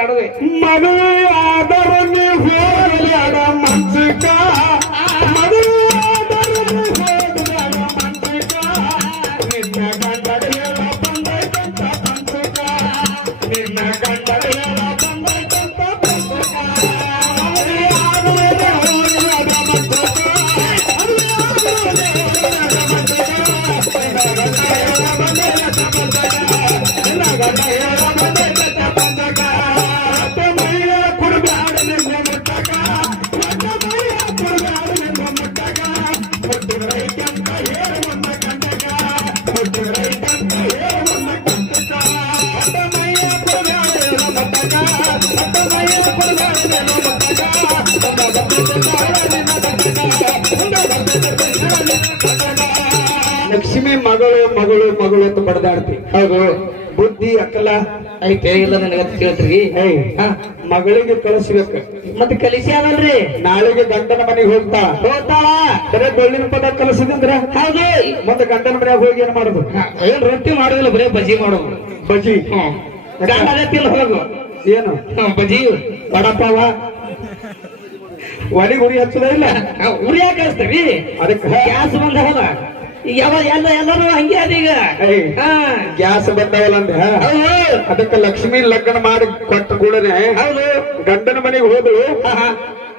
ಆಡುವೆ ಮದುವೆ ಆದರೂ ನೀ ಹೋಗಲಾಡ ಹೌದು ಬುದ್ಧಿ ಅಕ್ಕಲ ಐತೆ ಇಲ್ಲ ನನಗೆ ಕೇಳ್ತೀರಿ. ಮಗಳಿಗೆ ಕಳಿಸ್ಬೇಕು. ಮತ್ತೆ ಕಲಿಸಿ ಅದಲ್ರಿ ನಾಳೆಗೆ ಗಂಡನ ಮನೆಗೆ ಹೋಗ್ತಾ. ಹೋಗ್ತಾಳ? ಬರೇ ಬೆಳ್ಳಿನ ಪದ ಕಲಿಸಿದ್ರೆ ಹೌದು. ಮತ್ತೆ ಗಂಡನ ಮನೆಗೆ ಹೋಗಿ ಏನ್ ಮಾಡುದು? ಏನ್ ರೊಟ್ಟಿ ಮಾಡುದಿಲ್ಲ ಬರೀ ಬಜಿ ಮಾಡೋದು. ಬಜಿ ಗಂಡ ಹೋಗು. ಏನು? ಬಜಿ ವಡಪಾವ ಒಲಿಗೆ ಉರಿ ಹಚ್ಚದ ಇಲ್ಲ? ಉರಿ ಯಾಕೆ ಕಳಿಸ್ತೀವಿ ಅದಕ್ಕೆ ಗ್ಯಾಸ್ ಬಂದ ಹೋದ. ಯಾವ ಎಲ್ಲ ಎಲ್ಲರೂ ಹಂಗೆ ಗ್ಯಾಸ್ ಬಂದವಲ್ಲ ಅಂದ? ಅದಕ್ಕೆ ಲಕ್ಷ್ಮಿ ಲಗ್ನ ಮಾಡಿ ಕೊಟ್ಟ ಕೂಡನೆ ಹೌದು. ಗಂಡನ ಮನೆಗೆ ಹೋದು.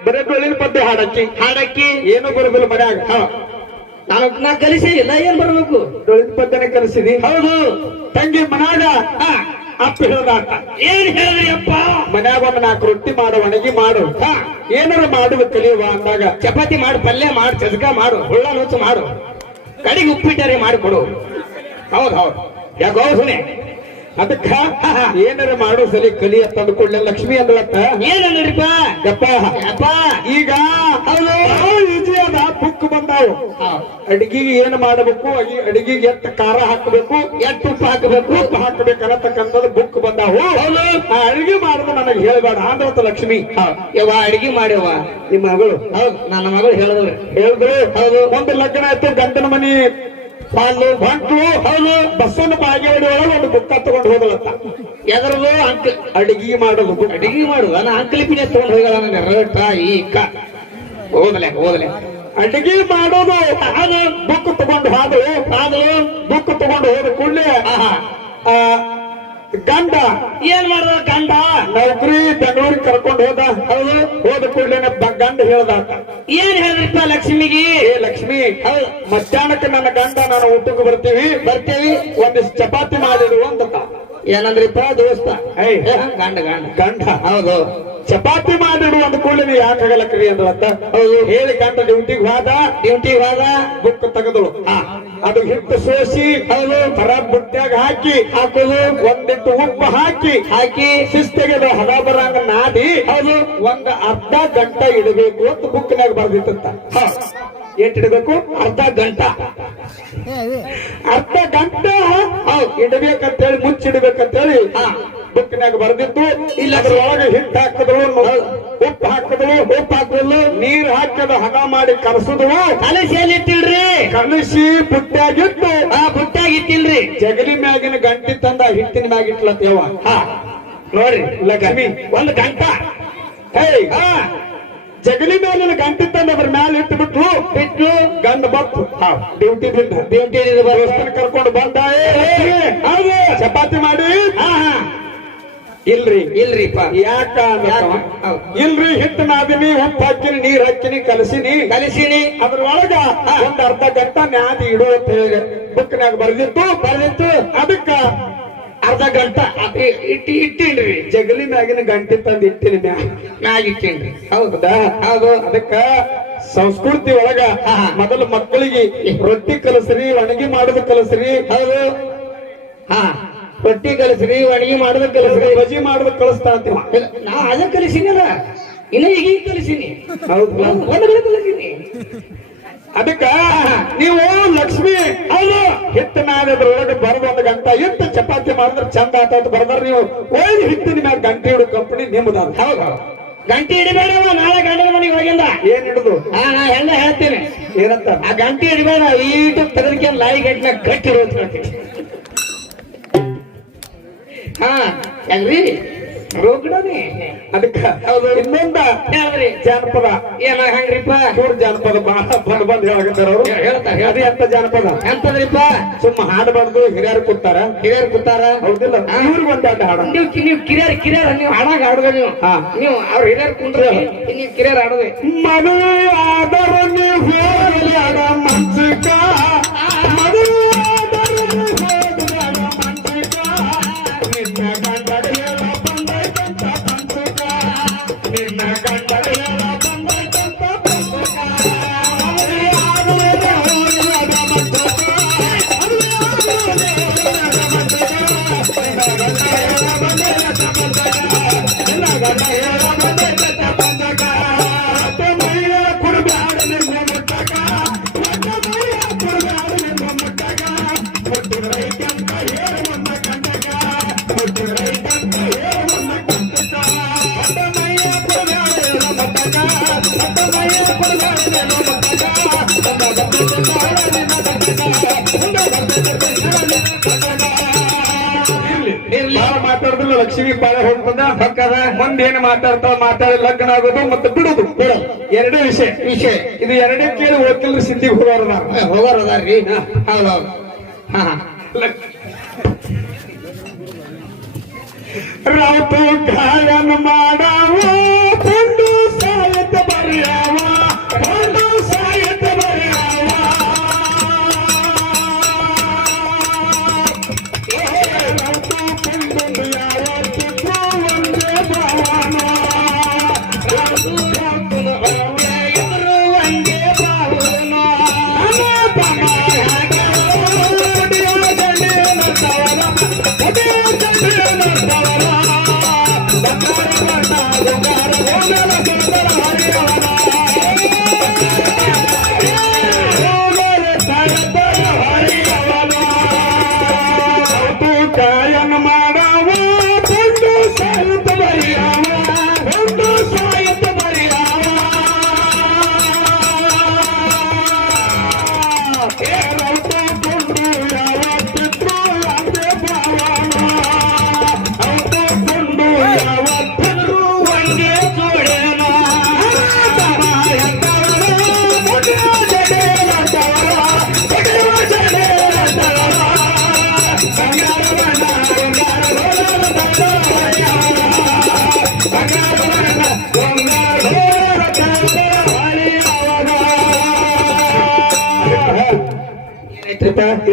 ಬರೇ ಬೆಳ್ಳಿನ ಪದ್ಯ ಹಾಡಕ್ಕಿ. ಹಾಡಕ್ಕಿ. ಏನು ಬರುದಿಲ್ಲ ಮನ್ಯಾಗ. ನಾನು ನಾ ಕಲಿಸಿ ಇಲ್ಲ ಏನ್ ಬರ್ಬೇಕು? ಬೆಳ್ಳಿನ ಪದ್ಯನ ಕಲಿಸಿದಿ? ಹೌದು. ತಂಗಿ ಮನಾಗ ಅಪ್ಪ ಹೇಳ್ದಾಟ ಏನ್ ಹೇಳಿದ್ರಿ ಅಪ್ಪ ಮನ್ಯಾಗ ಒಂದು ನಾಲ್ಕು ರೊಟ್ಟಿ ಮಾಡು ಒಣಗಿ ಮಾಡು. ಹಾ. ಏನಾರ ಮಾಡುವ ಕಲಿಯುವ ಅಂದಾಗ. ಚಪಾತಿ ಮಾಡು ಪಲ್ಯ ಮಾಡು ಚಜಕ ಮಾಡು ಹುಳ್ಳ ನುಚ್ಚು ಮಾಡು. ಕಡೆಗೆ ಉಪ್ಪಿಟ್ಟರೆ ಮಾಡಿಕೊಡು. ಹೌದು ಹೌದು. ಯಾಕೋ ಸುನೆ ಅದಕ್ಕ ಏನಾರ ಮಾಡೋ ಸಲಿ ಕಲಿ ತಂದ ಕೂಡಲೇ ಲಕ್ಷ್ಮಿ ಅಂದಳತ್ತ ಏನಂದ್ರಿಪ್ಪ? ಯಪ್ಪ. ಅಪ್ಪ ಈಗ ಈಜಿ ಅದ ಬುಕ್ ಬಂದಾವು. ಅಡಿಗೆಗೆ ಏನ್ ಮಾಡಬೇಕು? ಈ ಅಡಿಗೆಗೆ ಎತ್ತ ಖಾರ ಹಾಕಬೇಕು? ಎತ್ತ ಉಪ್ಪು ಹಾಕಬೇಕು. ಉಪ್ಪು ಹಾಕಬೇಕು ಅನ್ನತಕ್ಕಂಥದ್ದು ಬುಕ್ ಬಂದಾವು. ಮಾಡುದು ನನಗೆ ಹೇಳ್ಬೇಡ. ಅಂದ್ರತ ಲಕ್ಷ್ಮಿ. ಯವ್ವ ಅಡಿಗೆ ಮಾಡ್ಯವ ನಿಮ್ಮ ಮಗಳು? ಹೌದು. ನನ್ನ ಮಗಳು ಹೇಳಿದ್ರು ಹೇಳಿದ್ರು ಹೌದು. ಒಂದು ಲಗ್ನ ಆಯ್ತು ಗಂಡನ ಮನಿ. ಪಾಲು ಬಂಟ್ಲು ಹೌದು. ಬಸ್ಸನ್ನು ಬಾಗೇವಾಡಿ ಒಳಗೆ ಒಂದು ಬುಕ್ಕ ತಗೊಂಡು ಹೋದಳತ್ತ. ಎದರದು ಅಂಕ ಅಡಿಗೆ ಮಾಡೋದು. ಅಡಿಗೆ ಮಾಡುವ ನಾ ಅಂಕಲಿಪಿನೇ ತಗೊಂಡು ಹೋಗಲ್ಲ ನನ್ನ ರೇಟ ಈ ಕ ಹೋದಲೆ. ಓದಲೆ ಅಡಿಗೆ ಮಾಡೋದು. ಅದು ಬುಕ್ ತಗೊಂಡು ಹಾದು ಹಾದು ಬುಕ್ ತಗೊಂಡು ಹೋದ ಕೂಡಲೇ ಆಹಾ. ಆ ಗಂಡ. ಏನ್ ಮಾಡ್ದ ಗಂಡ? ನೌಕರಿ ಬೆಂಗಳೂರಿಗೆ ಕರ್ಕೊಂಡು ಹೋದ. ಹೌದು. ಹೋದ ಕೂಡಲೇ ಗಂಡ ಹೇಳ್ದ ಏನ್ ಹೇಳಿದ್ರಿಪ್ಪ ಲಕ್ಷ್ಮಿಗೆ? ಏ ಲಕ್ಷ್ಮಿ ಹೌದು. ಮಧ್ಯಾಹ್ನಕ್ಕೆ ನನ್ನ ಗಂಡ ನಾನು ಊಟಕ್ಕೆ ಬರ್ತೀವಿ. ಬರ್ತೀವಿ. ಒಂದಿಷ್ಟು ಚಪಾತಿ ಮಾಡಿದ್ರು ಅಂತ ಏನಂದ್ರಿಪ್ಪ ದೋಸ್ತ? ಗಂಡ ಗಂಡ. ಗಂಡ. ಹೌದು. ಚಪಾತಿ ಮಾಡಿಡು ಅಂದ ಕೂಡಲೇ ಯಾಕಾಗಲ್ಲ ಕರಿ ಅಂದ್ರಂತ ಹೌದು. ಹೇಳಿ ಗಂಡ ಡ್ಯೂಟಿಗೆ ಹೋದ. ಡ್ಯೂಟಿಗೆ ಹೋದ. ಬುಕ್ ತೆಗೆದಳು. ಹಾ. ಅದು ಹಿಟ್ಟು ಸೋಸಿ ಅದು ಮರ ಬುಟ್ಟ್ಯಾಗ ಹಾಕಿ ಹಾಕೋದು ಒಂದಿಟ್ಟು ಉಪ್ಪು ಹಾಕಿ ಹಾಕಿ ಶಿಸ್ತೆಗೆ ಅದು ಹದ ಬರಂಗ ನಾದಿ ಹೌದು ಒಂದ್ ಅರ್ಧ ಗಂಟೆ ಇಡಬೇಕು ಅಂತ ಬುಕ್ನಾಗ ಬರ್ದಿತ್ತಂತ ಏಟ್ ಇಡಬೇಕು? ಅರ್ಧ ಗಂಟೆ. ಅರ್ಧ ಗಂಟ? ಹೇಳಿ ಮುಚ್ಚಿಡ್ಬೇಕಂತ ಮುಚ್ಚಿಡ್ಬೇಕಂತೇಳಿ ಬುಕ್ನಾಗ ಬರ್ದಿತ್ತು. ಇಲ್ಲ ಅದ್ರೊಳಗೆ ಹಿಟ್ಟು ಹಾಕಿದ್ರು ಉಪ್ಪು ಹಾಕಿದ್ರು ನೀರ್ ಹಾಕದ ಹಣ ಮಾಡಿ ಕರೆಸುದು ಕಲಸಿ ಏನ್ ಇಟ್ಟಿಲ್ರಿ ಕಲಸಿ ಬುಟ್ಟಾಗಿಟ್ಟು ಆ ಬುಟ್ಟಾಗಿಟ್ಟಿಲ್ರಿ ಜಗಲಿ ಮ್ಯಾಗಿನ ಗಂಟಿ ತಂದ ಹಿಟ್ಟಿನ ಮ್ಯಾಗ ಇಟ್ಲತ್ತೇವ ಹಾ. ನೋಡ್ರಿ ಲಕ್ಷ್ಮಿ ಒಂದ್ ಗಂಟ. ಹೇ ಹಾ. ಜಗಲಿ ಮೇಲಿನ ಗಂಟಿ ತಂದ ಅದ್ರ ಮ್ಯಾಲ ಇಟ್ಟು ಬಿಟ್ಲು ಬಿಟ್ಲು ಗಂಡ ಬಪ್ಪು ಡ್ಯೂಟಿ ಬಿಟ್ಟು ಡ್ಯೂಟಿ ಕರ್ಕೊಂಡು ಬಂದ ಚಪಾತಿ ಮಾಡಿ. ಹಾ ಹಾ. ಇಲ್ರಿ ಇಲ್ರಿಪ್ಪ ಯಾಕ? ಇಲ್ರಿ ಹಿಟ್ಟ ನಾದಿನಿ ಉಪ್ಪು ಹಾಕಿನಿ ನೀರ್ ಹಾಕಿನಿ ಕಲಸಿನಿ. ಕಲಸಿನಿ. ಅದ್ರ ಒಳಗ ಒಂದ್ ಅರ್ಧ ಗಂಟ ಮ್ಯಾದಿ ಇಡು ಅಂತ ಹೇಳಿ ಬುಕ್ನಾಗ ಬರ್ದಿತ್ತು. ಬರ್ದಿತ್ತು. ಅದಕ್ಕ ಅರ್ಧ ಗಂಟ ಇಟ್ಟಿ ಇಟ್ಟಿನ್ರಿ. ಜಗಲಿ ಮ್ಯಾಗಿನ ಗಂಟೆ ತಂದು ಇಟ್ಟಿನಿ ಮ್ಯಾಗ ಮ್ಯಾಗ ಇಟ್ಟಿನ್ರಿ. ಹೌದಾ. ಹೌದು. ಅದಕ್ಕ ಸಂಸ್ಕೃತಿ ಒಳಗ ಮೊದಲು ಮಕ್ಕಳಿಗೆ ರೊಟ್ಟಿ ಕಲಸ್ರಿ ಒಣಗಿ ಮಾಡುದು ಕಲಸ್ರಿ. ಹೌದು. ಹಾ. ರೊಟ್ಟಿ ಕಲಿಸ್ರಿ ಅಡಿಗೆ ಮಾಡೋದ ಕಲಸ್ರಿ ಬಜಿ ಮಾಡೋದು ಕಲಿಸ್ತಾ ಅಂತೀವ. ನಾ ಅದ ಕಲಿಸಿನಲ್ಲ ಇನ್ನ ಈಗ ಕಲಿಸಿನಿ. ಕಲಿಸಿನಿ. ಅದಕ್ಕ ನೀವು ಲಕ್ಷ್ಮಿ ಹೌದು. ಹಿತ್ತ ಬರದ ಒಂದು ಗಂಟ ಎಂತ ಚಪಾತಿ ಮಾಡಿದ್ರೆ ಚಂದ ಆತ ಅಂತ ಬರ್ದಾರ ನೀವು. ಒಳ್ಳೆ ಹಿತ್ತಿನ ಮ್ಯಾಗ ಗಂಟೆ ಹಿಡು ಕಂಪನಿ ನಿಮ್ಮದ ಹೌದು. ಗಂಟೆ ಹಿಡಿಬೇಡ ನಾಳೆ ಗಂಡನ ಮನೆಗೆ ಹೋಗಿಂದ. ಏನ್ ಹಿಡಿದು? ಹಾ ನಾ ಎಲ್ಲ ಹೇಳ್ತೇನೆ. ಏನಂತ? ಆ ಗಂಟೆ ಹಿಡಿಬೇಡ ಈಟು ತೆಗೆದಕ್ಕೆ ಲಾಯಿ ಗಂಟೆ ಗಟ್ಟಿರೋ ಅಂತ ಹೇಳ್ತೀನಿ ಹಾ ಹೆಂಗ್ರಿ ಅದಕ್ಕ. ಇನ್ನೊಂದ ಹೇಳ್ರಿ ಜಾನಪದ. ಏನ ಹೆಂಗ್ರಿಪ್ಪ ಚೂರ್ ಜಾನಪದ ಬಹಳ ಬಂದ್ ಬಂದ್ ಹೇಳಕತ್ತಾರ ಅವರು. ಹೇಳ್ತಾರೆ ಹೇಳ್ತಾರ. ಅಂತ ಜಾನಪದ? ಎಂತದ್ರಿಪ್ಪ? ಸುಮ್ಮ ಹಾಡಬಾರ್ದು ಹಿರಿಯರು ಕೂತಾರ. ಹಿರಿಯರ್ ಕೂತಾರ? ಹೌದಿಲ್ಲ ಇವ್ರಿಗೆ ಒಂದ್ ಅಡ್ಡ ಹಾಡ ನೀವು ನೀವು ಕಿರಿಯರ್ ಕಿರಿಯರ್ ನೀವು ಹಾಡಾಗ ಆಡುದ ನೀವು. ಹಾ. ನೀವು ಅವ್ರ ಹಿರಿಯರ್ ಕುಂದ್ರೆ ನೀವು ಕಿರಿಯರ್ ಆಡುದೆ ಮದುವೆಯಾದರೂ ನೀವು ಹೋಗಲಿ ಮಂಚಕ ಮದುವೆಯಾದರೂ Put it down in there, ಮಾತಾಡಿದ್ರೆ ಲಕ್ಷ್ಮಿ ಬಾಳೆ ಹೋಗ್ತದ ಪಕ್ಕದ ಮುಂದೇನು ಏನು ಮಾತಾಡ್ತಾ ಮಾತಾಡಿ ಲಗ್ನ ಆಗೋದು ಮತ್ತೆ ಬಿಡುದು. ಬಿಡು ಎರಡೇ ವಿಷಯ ವಿಷಯ. ಇದು ಎರಡೇ ಕೇಳಿ ಓದ್ತಿಲ್ಲ ಸಿದ್ಧಿಗೆ ಹೋಗೋರದ ಹೋಗೋರದಾರ್ರಿ. ಹೌದೌದು ಹಾ ಹಾ. ರಾತು ಗಾಯನ ಮಾಡಾವ.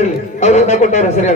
ಇರ್ಲಿ ಅವ್ರು ಕೊಟ್ಟಾರ ಸರಿ